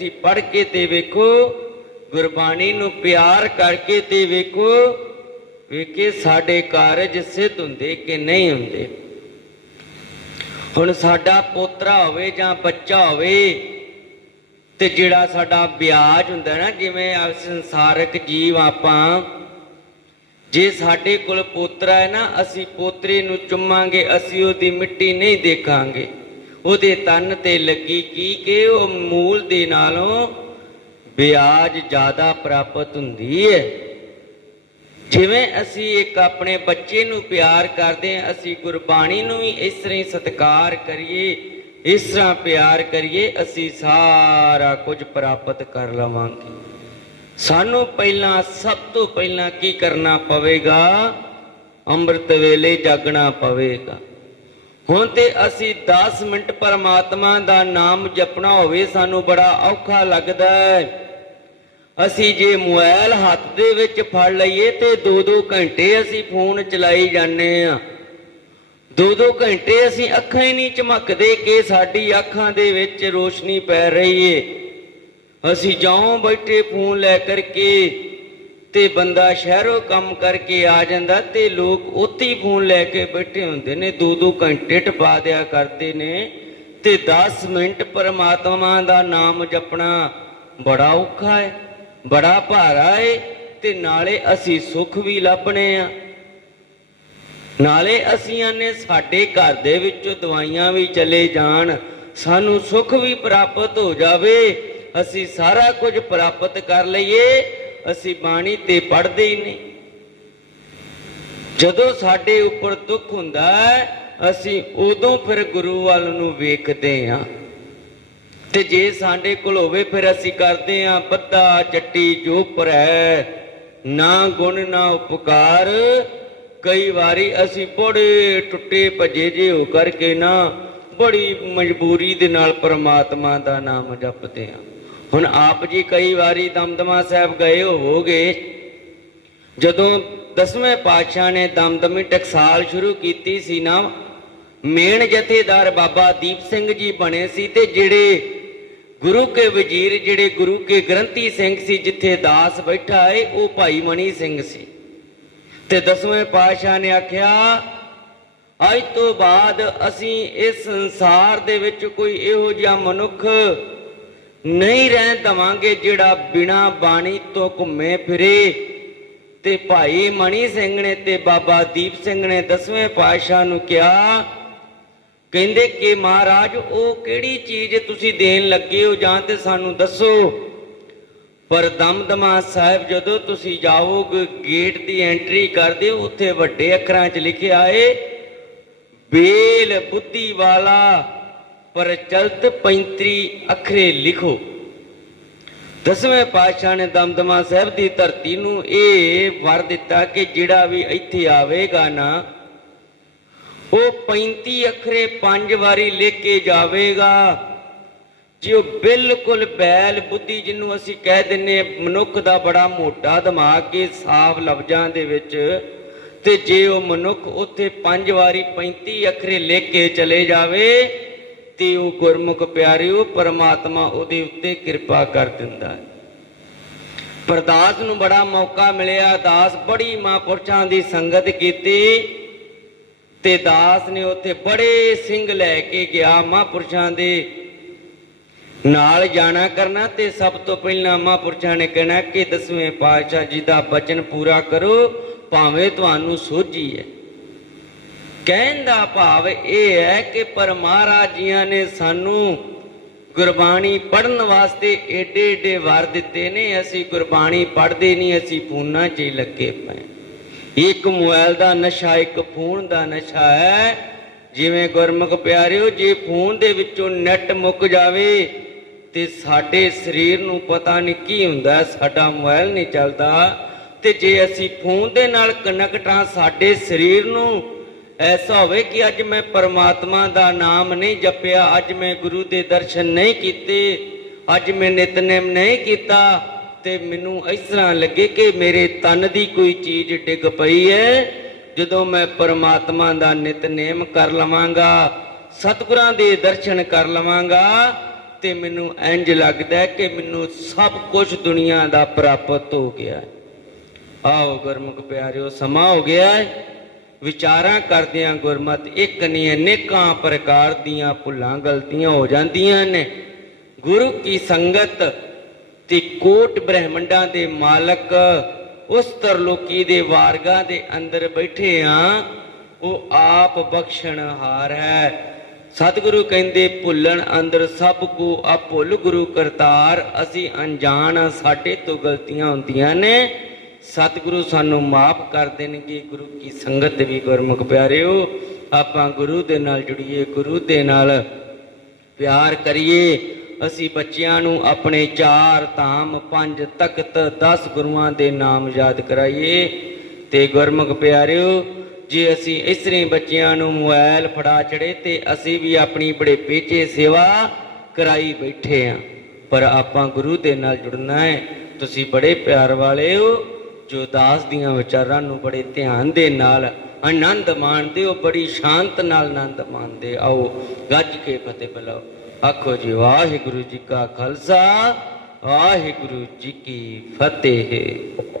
ਤੁਸੀਂ ਪੜ੍ਹ ਕੇ ਤੇ ਵੇਖੋ, ਗੁਰਬਾਣੀ ਨੂੰ ਪਿਆਰ ਕਰਕੇ ਤੇ ਵੇਖੋ ਵੇਖੇ ਸਾਡੇ ਕਾਰਜ ਸਿੱਧ ਹੁੰਦੇ ਕਿ ਨਹੀਂ ਹੁੰਦੇ। ਹੁਣ ਸਾਡਾ ਪੋਤਰਾ ਹੋਵੇ ਜਾਂ ਬੱਚਾ ਹੋਵੇ, ਤੇ ਜਿਹੜਾ ਸਾਡਾ ਵਿਆਜ ਹੁੰਦਾ ਨਾ, ਜਿਵੇਂ ਆ ਸੰਸਾਰਿਕ ਜੀਵ ਆਪਾਂ, ਜੇ ਸਾਡੇ ਕੋਲ ਪੋਤਰਾ ਹੈ ਨਾ, ਅਸੀਂ ਪੋਤਰੇ ਨੂੰ ਚੁੰਮਾਂਗੇ, ਅਸੀਂ ਉਹਦੀ ਮਿੱਟੀ ਨਹੀਂ ਦੇਖਾਂਗੇ। ਉਹਦੇ ਤਨ ਤੇ ਲੱਗੀ ਕੀ ਕਿ ਉਹ ਮੂਲ ਦੇ ਨਾਲੋਂ ਵਿਆਜ ਜ਼ਿਆਦਾ ਪ੍ਰਾਪਤ ਹੁੰਦੀ ਹੈ ਜਿਵੇਂ ਅਸੀਂ ਇੱਕ ਆਪਣੇ ਬੱਚੇ ਨੂੰ ਪਿਆਰ ਕਰਦੇ ਹਾਂ, ਅਸੀਂ ਗੁਰਬਾਣੀ ਨੂੰ ਵੀ ਇਸ ਤਰ੍ਹਾਂ ਹੀ ਸਤਿਕਾਰ ਕਰੀਏ, ਇਸ ਤਰ੍ਹਾਂ ਪਿਆਰ ਕਰੀਏ, ਅਸੀਂ ਸਾਰਾ ਕੁਝ ਪ੍ਰਾਪਤ ਕਰ ਲਵਾਂਗੇ। ਸਾਨੂੰ ਪਹਿਲਾਂ, ਸਭ ਤੋਂ ਪਹਿਲਾਂ ਕੀ ਕਰਨਾ ਪਵੇਗਾ? ਅੰਮ੍ਰਿਤ ਵੇਲੇ ਜਾਗਣਾ ਪਵੇਗਾ। ਹੁਣ ਤੇ ਅਸੀਂ 10 ਮਿੰਟ ਪਰਮਾਤਮਾ ਦਾ ਨਾਮ ਜਪਣਾ ਹੋਵੇ, ਸਾਨੂੰ ਬੜਾ ਔਖਾ ਲੱਗਦਾ ਹੈ। ਅਸੀਂ ਜੇ ਮੋਬਾਈਲ ਹੱਥ ਦੇ ਵਿੱਚ ਫੜ ਲਈਏ ਤੇ 2-2 ਘੰਟੇ ਅਸੀਂ ਫੋਨ ਚਲਾਈ ਜਾਂਦੇ ਆ 2-2 ਘੰਟੇ ਅਸੀਂ ਅੱਖਾਂ ਹੀ ਨਹੀਂ ਝਮਕਦੇ ਕਿ ਸਾਡੀ ਅੱਖਾਂ ਦੇ ਵਿੱਚ ਰੋਸ਼ਨੀ ਪੈ ਰਹੀ ਏ। ਅਸੀਂ ਜਾਉਂ ਬੈਠੇ ਫੋਨ ਲੈ ਕਰਕੇ ਤੇ ਬੰਦਾ ਸ਼ਹਿਰੋਂ ਕੰਮ ਕਰਕੇ ਆ ਜਾਂਦਾ ਤੇ ਲੋਕ ਉੱਥੇ ਹੀ ਫੋਨ ਲੈ ਕੇ ਬੈਠੇ ਹੁੰਦੇ ਨੇ 2-2 ਘੰਟੇ ਟਪਾ ਦਿਆ ਕਰਦੇ ਨੇ ਤੇ 10 ਮਿੰਟ ਪਰਮਾਤਮਾ ਦਾ ਨਾਮ ਜਪਣਾ ਬੜਾ ਔਖਾ ਹੈ, ਬੜਾ ਭਾਰਾ ਹੈ ਤੇ ਨਾਲੇ ਅਸੀਂ ਸੁੱਖ ਵੀ ਲੱਭਣੇ ਆ। ਨਾਲੇ ਅਸੀਂ ਆਨੇ ਸਾਡੇ ਘਰ ਦੇ ਵਿੱਚੋਂ ਦਵਾਈਆਂ ਵੀ ਚਲੇ ਜਾਣ, ਸਾਨੂੰ ਸੁੱਖ ਵੀ ਪ੍ਰਾਪਤ ਹੋ ਜਾਵੇ, ਅਸੀਂ ਸਾਰਾ ਕੁਝ ਪ੍ਰਾਪਤ ਕਰ ਲਈਏ ਅਸੀਂ ਬਾਣੀ ਤੇ ਪੜਦੇ ਹੀ ਨਹੀਂ। ਜਦੋਂ ਸਾਡੇ ਉੱਪਰ ਦੁੱਖ ਹੁੰਦਾ ਅਸੀਂ ਉਦੋਂ ਫਿਰ ਗੁਰੂ ਵੱਲ ਨੂੰ ਵੇਖਦੇ ਹਾਂ। ਤੇ ਜੇ ਸਾਡੇ ਕੋਲ ਹੋਵੇ ਫਿਰ ਅਸੀਂ ਕਰਦੇ ਹਾਂ ਬੱਦਾ ਚੱਟੀ ਜੋ ਹੈ ਨਾ ਗੁਣ ਨਾ ਉਪਕਾਰ। ਕਈ ਵਾਰੀ ਅਸੀਂ ਬੜੇ ਟੁੱਟੇ ਭੱਜੇ ਜੇ ਹੋ ਕਰਕੇ ਨਾ, ਬੜੀ ਮਜਬੂਰੀ ਦੇ ਨਾਲ ਪਰਮਾਤਮਾ ਦਾ ਨਾਮ ਜਪਦੇ ਹਾਂ। ਹੁਣ ਆਪ ਜੀ ਕਈ ਵਾਰੀ ਦਮਦਮਾ ਸਾਹਿਬ ਗਏ ਹੋਵੋਗੇ, ਜਦੋਂ ਦਸਵੇਂ ਪਾਤਸ਼ਾਹ ਨੇ ਦਮਦਮੀ ਟਕਸਾਲ ਸ਼ੁਰੂ ਕੀਤੀ ਸੀ ਨਾ, ਮੇਨ ਜਥੇਦਾਰ ਬਾਬਾ ਦੀਪ ਸਿੰਘ ਜੀ ਬਣੇ ਸੀ ਤੇ ਜਿਹੜੇ ਗੁਰੂ ਕੇ ਵਜ਼ੀਰ, ਜਿਹੜੇ ਗੁਰੂ ਕੇ ਗ੍ਰੰਥੀ ਸਿੰਘ ਸੀ, ਜਿੱਥੇ ਦਾਸ ਬੈਠਾ ਏ, ਉਹ ਭਾਈ ਮਣੀ ਸਿੰਘ ਸੀ। ਤੇ ਦਸਵੇਂ ਪਾਤਸ਼ਾਹ ਨੇ ਆਖਿਆ, ਅੱਜ ਤੋਂ ਬਾਅਦ ਅਸੀਂ ਇਸ ਸੰਸਾਰ ਦੇ ਵਿੱਚ ਕੋਈ ਇਹੋ ਜਿਹਾ ਮਨੁੱਖ ਨਹੀਂ ਰਹਿ ਦਵਾਂਗੇ ਜਿਹੜਾ ਬਿਨਾ ਬਾਣੀ ਤੋਂ ਘੁੰਮੇ ਫਿਰੇ। ਤੇ ਭਾਈ ਮਣੀ ਸਿੰਘ ਨੇ ਤੇ ਬਾਬਾ ਦੀਪ ਸਿੰਘ ਨੇ ਦਸਵੇਂ ਪਾਤਸ਼ਾਹ ਨੂੰ ਕਿਹਾ, ਕਹਿੰਦੇ ਕਿ ਮਹਾਰਾਜ, ਉਹ ਕਿਹੜੀ ਚੀਜ਼ ਤੁਸੀਂ ਦੇਣ ਲੱਗੇ ਹੋ ਜਾਂ ਤੇ ਸਾਨੂੰ ਦੱਸੋ। ਪਰ ਦਮਦਮਾ ਸਾਹਿਬ ਜਦੋਂ ਤੁਸੀਂ ਜਾਓਗੇ ਗੇਟ ਦੀ ਐਂਟਰੀ ਕਰਦੇ ਹੋ ਉੱਥੇ ਵੱਡੇ ਅੱਖਰਾਂ 'ਚ ਲਿਖਿਆ ਏ, ਬੇਲ ਬੁੱਧੀ ਵਾਲਾ ਪ੍ਰਚਲਤ 35 ਅੱਖਰੇ ਲਿਖੋ। ਦਸਵੇਂ ਪਾਤਸ਼ਾਹ ਨੇ ਦਮਦਮਾ ਸਾਹਿਬ ਦੀ ਧਰਤੀ ਨੂੰ ਇਹ ਵਰ ਦਿੱਤਾ ਕਿ ਜਿਹੜਾ ਵੀ ਇੱਥੇ ਆਵੇਗਾ ਨਾ, ਉਹ 35 ਅੱਖਰੇ ਪੰਜ ਵਾਰੀ ਲਿਖ ਕੇ ਜਾਵੇਗਾ। ਜੇ ਉਹ ਬਿਲਕੁਲ ਬੈਲ ਬੁੱਧੀ ਜਿਹਨੂੰ ਅਸੀਂ ਕਹਿ ਦਿੰਨੇ ਮਨੁੱਖ ਦਾ ਬੜਾ ਮੋਟਾ ਦਿਮਾਗ ਕੇ ਸਾਫ਼ ਲਫ਼ਜ਼ਾਂ ਦੇ ਵਿੱਚ, ਤੇ ਜੇ ਉਹ ਮਨੁੱਖ ਉੱਥੇ ਪੰਜ ਵਾਰੀ 35 ਅੱਖਰੇ ਲਿਖ ਕੇ ਚਲੇ ਜਾਵੇ ਤੇ ਉਹ ਗੁਰਮੁਖ ਪਿਆਰਿਓ, ਪਰਮਾਤਮਾ ਉਹਦੇ ਉੱਤੇ ਕਿਰਪਾ ਕਰ ਦਿੰਦਾ ਹੈ। ਪਰਦਾਸ ਨੂੰ ਬੜਾ ਮੌਕਾ ਮਿਲਿਆ, ਦਾਸ ਬੜੀ ਮਹਾਂਪੁਰਸ਼ਾਂ ਦੀ ਸੰਗਤ ਕੀਤੀ ਤੇ ਦਾਸ ਨੇ ਉੱਥੇ ਬੜੇ ਸਿੰਘ ਲੈ ਕੇ ਗਿਆ ਮਹਾਂਪੁਰਸ਼ਾਂ ਦੇ ਨਾਲ ਜਾਣਾ ਕਰਨਾ ਤੇ ਸਭ ਤੋਂ ਪਹਿਲਾਂ ਮਹਾਂਪੁਰਸ਼ਾਂ ਨੇ ਕਹਿਣਾ ਕਿ ਦਸਵੇਂ ਪਾਤਸ਼ਾਹ ਜੀ ਦਾ ਬਚਨ ਪੂਰਾ ਕਰੋ, ਭਾਵੇਂ ਤੁਹਾਨੂੰ ਸੋਝੀ ਹੈ। ਕਹਿਣ ਦਾ ਭਾਵ ਇਹ ਹੈ ਕਿ ਪਰ ਮਹਾਰਾਜ ਜੀਆਂ ਨੇ ਸਾਨੂੰ ਗੁਰਬਾਣੀ ਪੜਨ ਵਾਸਤੇ ਏਡੇ ਏਡੇ ਵਾਰ ਦਿੱਤੇ ਨੇ, ਅਸੀਂ ਗੁਰਬਾਣੀ ਪੜ੍ਹਦੇ ਨਹੀਂ, ਅਸੀਂ ਫੋਨਾਂ 'ਚ ਹੀ ਲੱਗੇ ਪਏ। ਇੱਕ ਮੋਬਾਈਲ ਦਾ ਨਸ਼ਾ, ਇੱਕ ਫੋਨ ਦਾ ਨਸ਼ਾ ਹੈ। ਜਿਵੇਂ ਗੁਰਮੁਖ ਪਿਆਰਿਓ, ਜੇ ਫੋਨ ਦੇ ਵਿੱਚੋਂ ਨੈਟ ਮੁੱਕ ਜਾਵੇ ਤੇ ਸਾਡੇ ਸਰੀਰ ਨੂੰ ਪਤਾ ਨਹੀਂ ਕੀ ਹੁੰਦਾ, ਸਾਡਾ ਮੋਬਾਈਲ ਨਹੀਂ ਚੱਲਦਾ। ਤੇ ਜੇ ਅਸੀਂ ਫੋਨ ਦੇ ਨਾਲ ਕਨੈਕਟ ਕਨੈਕਟਾਂ ਸਾਡੇ ਸਰੀਰ ਨੂੰ ਐਸਾ ਹੋਵੇ ਕਿ ਅੱਜ ਮੈਂ ਪਰਮਾਤਮਾ ਦਾ ਨਾਮ ਨਹੀਂ ਜਪਿਆ, ਅੱਜ ਮੈਂ ਗੁਰੂ ਦੇ ਦਰਸ਼ਨ ਨਹੀਂ ਕੀਤੇ, ਅੱਜ ਮੈਂ ਨਿਤਨੇਮ ਨਹੀਂ ਕੀਤਾ ਤੇ ਮੈਨੂੰ ਇਸ ਤਰ੍ਹਾਂ ਲੱਗੇ ਕਿ ਮੇਰੇ ਤਨ ਦੀ ਕੋਈ ਚੀਜ਼ ਡਿੱਗ ਪਈ ਹੈ। ਜਦੋਂ ਮੈਂ ਪਰਮਾਤਮਾ ਦਾ ਨਿਤਨੇਮ ਕਰ ਲਵਾਂਗਾ, ਸਤਿਗੁਰਾਂ ਦੇ ਦਰਸ਼ਨ ਕਰ ਲਵਾਂਗਾ ਤੇ ਮੈਨੂੰ ਇੰਜ ਲੱਗਦਾ ਕਿ ਮੈਨੂੰ ਸਭ ਕੁਝ ਦੁਨੀਆ ਦਾ ਪ੍ਰਾਪਤ ਹੋ ਗਿਆ ਆਓ ਗੁਰਮੁਖ ਪਿਆਰਿਓ, ਸਮਾਂ ਹੋ ਗਿਆ ਹੈ। ਵਿਚਾਰਾਂ ਕਰਦਿਆਂ ਗੁਰਮਤ, ਇੱਕ ਨਹੀਂ ਅਨੇਕਾਂ ਪ੍ਰਕਾਰ ਦੀਆਂ ਭੁੱਲਾਂ ਗਲਤੀਆਂ ਹੋ ਜਾਂਦੀਆਂ ਨੇ। ਗੁਰੂ ਕੀ ਸੰਗਤ ਤੇ ਕੋਟ ਬ੍ਰਹਮੰਡਾਂ ਦੇ ਮਾਲਕ ਉਸ ਤਰਲੋਕੀ ਦੇ ਵਾਰਗਾ ਦੇ ਅੰਦਰ ਬੈਠੇ ਆ, ਉਹ ਆਪ ਬਖਸ਼ਣਹਾਰ ਹੈ। ਸਤਿਗੁਰੂ ਕਹਿੰਦੇ, ਭੁੱਲਣ ਅੰਦਰ ਸਭ ਕੋ ਆ ਗੁਰੂ ਕਰਤਾਰ, ਅਸੀਂ ਅਣਜਾਣ ਸਾਡੇ ਤੋਂ ਗਲਤੀਆਂ ਹੁੰਦੀਆਂ ਨੇ। ਸਤਿਗੁਰੂ ਸਾਨੂੰ ਮਾਫ ਕਰ ਦੇਣਗੇ। ਗੁਰੂ ਕੀ ਸੰਗਤ ਵੀ ਗੁਰਮੁਖ ਪਿਆਰਿਓ, ਆਪਾਂ ਗੁਰੂ ਦੇ ਨਾਲ ਜੁੜੀਏ, ਗੁਰੂ ਦੇ ਨਾਲ ਪਿਆਰ ਕਰੀਏ। ਅਸੀਂ ਬੱਚਿਆਂ ਨੂੰ ਆਪਣੇ ਚਾਰ ਧਾਮ, ਪੰਜ ਤਖਤ 10 ਗੁਰੂਆਂ ਦੇ ਨਾਮ ਯਾਦ ਕਰਾਈਏ। ਤੇ ਗੁਰਮੁਖ ਪਿਆਰਿਓ, ਜੇ ਅਸੀਂ ਇਸ ਤਰ੍ਹਾਂ ਬੱਚਿਆਂ ਨੂੰ ਮੋਬਾਈਲ ਫੜਾ ਚੜੇ, ਤੇ ਅਸੀਂ ਵੀ ਆਪਣੀ ਬੜੇ ਪੇਚੇ ਸੇਵਾ ਕਰਾਈ ਬੈਠੇ ਆ। ਪਰ ਆਪਾਂ ਗੁਰੂ ਦੇ ਨਾਲ ਜੁੜਨਾ ਹੈ। ਤੁਸੀਂ ਬੜੇ ਪਿਆਰ ਵਾਲੇ ਹੋ। ਜੋ ਦਾਸ ਦੀਆਂ ਵਿਚਾਰਾਂ ਨੂੰ ਬੜੇ ਧਿਆਨ ਦੇ ਨਾਲ ਆਨੰਦ ਮਾਣਦੇ ਉਹ ਬੜੀ ਸ਼ਾਂਤ ਨਾਲ ਆਨੰਦ ਮਾਣਦੇ ਆਓ, ਗੱਜ ਕੇ ਫਤਿਹ ਬੁਲਾਓ। ਆਖੋ ਜੀ, ਵਾਹਿਗੁਰੂ ਜੀ ਕਾ ਖਾਲਸਾ, ਵਾਹਿਗੁਰੂ ਜੀ ਕੀ ਫਤਿਹ।